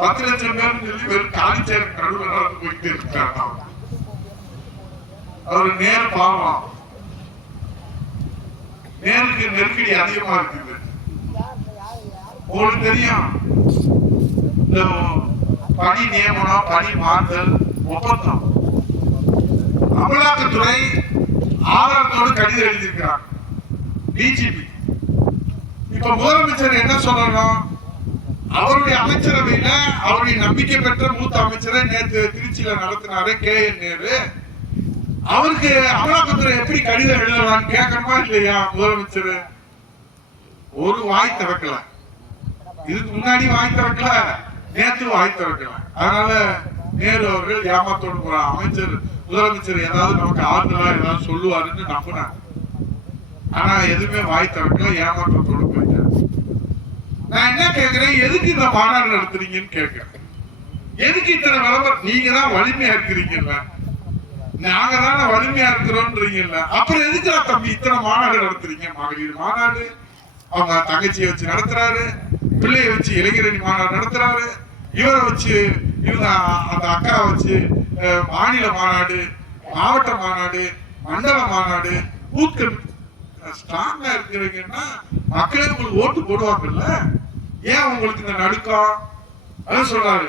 10 லட்சம் பேர் சொல்லி வெறும் காலிச்சேர் நடுவில் நடந்து போயிட்டு இருக்காங்க. அவரு நேர் பாவம், நேருக்கு நெருக்கடி அதிகமா இருக்குது. உங்களுக்கு தெரியும், இந்த பணி நியமனம், பணி மாறுதல் ஒப்பந்தம் அமலாக்கத்துறை ஆதாரத்தோடு கடிதம் எழுதியிருக்கிறார் டிஜிபி. இப்ப முதலமைச்சர் என்ன சொல்லணும்? அவருடைய அமைச்சரவையில அவருடைய நம்பிக்கை பெற்ற மூத்த அமைச்சரை நேற்று திருச்சியில நடத்தினாரு KN நேரு. அவருக்கு அமலாக்கத்துறை எப்படி கடிதம் எழுதலாம் கேட்கணுமா இல்லையா? முதலமைச்சர் ஒரு வாய் திறக்கல, இதுக்கு முன்னாடி வாய் திறக்கல, நேற்று வாய் திறக்கல. அதனால நேரு அவர்கள் ஏமாத்தோடு போற அமைச்சர் முதலமைச்சர் ஏதாவது நமக்கு ஆறுதலா ஏதாவது சொல்லுவாருன்னு நம்பினார். ஆனா எதுவுமே வாய் திறக்கல, ஏமாற்றத்தோடு போயிட்டார். நான் என்ன கேட்கிறேன், எதுக்கு இந்த மாநாடு நடத்துறீங்கன்னு கேட்கிறேன். எதுக்கு இத்தனை விளம்பரம்? நீங்க தான் வலிமையா இருக்கிறீங்கல்ல, நாங்க தானே வலிமையா இருக்கிறோம்ன்றீங்கல்ல, அப்புறம் எதுக்கு தம்பி இத்தனை மாநாடு நடத்துறீங்க? மகளிர் மாநாடு அவங்க தங்கச்சியை வச்சு நடத்துறாரு, பிள்ளைய வச்சு இளைஞரணி மாநாடு நடத்துறாரு, இவரை வச்சு இவங்க அந்த அக்கா வச்சு மாநில மாநாடு, மாவட்ட மாநாடு, மண்டல மாநாடு. ஊக்க ஸ்ட்ராங்கா இருக்கிறீங்கன்னா மக்களே உங்களுக்கு ஓட்டு போடுவாங்கல்ல. ஏன் உங்களுக்கு இந்த நடுக்கம்? அது சொல்றாரு,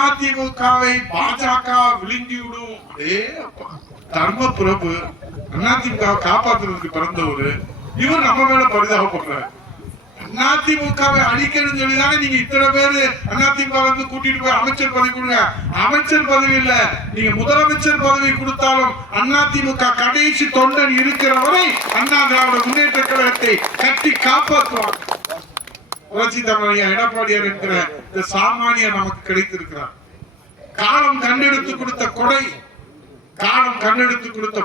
அதிமுகவை பாஜக விழுங்கி விடும். தர்ம பிரபு அதிமுகவை காப்பாற்றுறதுக்கு பிறந்தவரு இவர் நம்ம மேல பரிதாபப்படுறாரு. அதிமுகவை அழிக்கணும்னு சொல்லிதானே நீங்க இத்தனை பேரு அதிமுக வந்து கூட்டிட்டு போய் அமைச்சர் பதவி கொடுங்க. அமைச்சர் பதவி இல்ல, நீங்க முதலமைச்சர் பதவி கொடுத்தாலும் அதிமுக கடைசி தொண்டன் இருக்கிற வரை அண்ணா திராவிட முன்னேற்ற கழகத்தை கட்டி காப்பாற்றுவாங்க. புரட்சி தமிழர் எடப்பாடியார் என்கிற இந்த சாமானியர் நமக்கு கிடைத்திருக்கிறார். காலம் கண்டெடுத்து கொடுத்த கொடை, காலம் கண்டெடுத்து கொடுத்த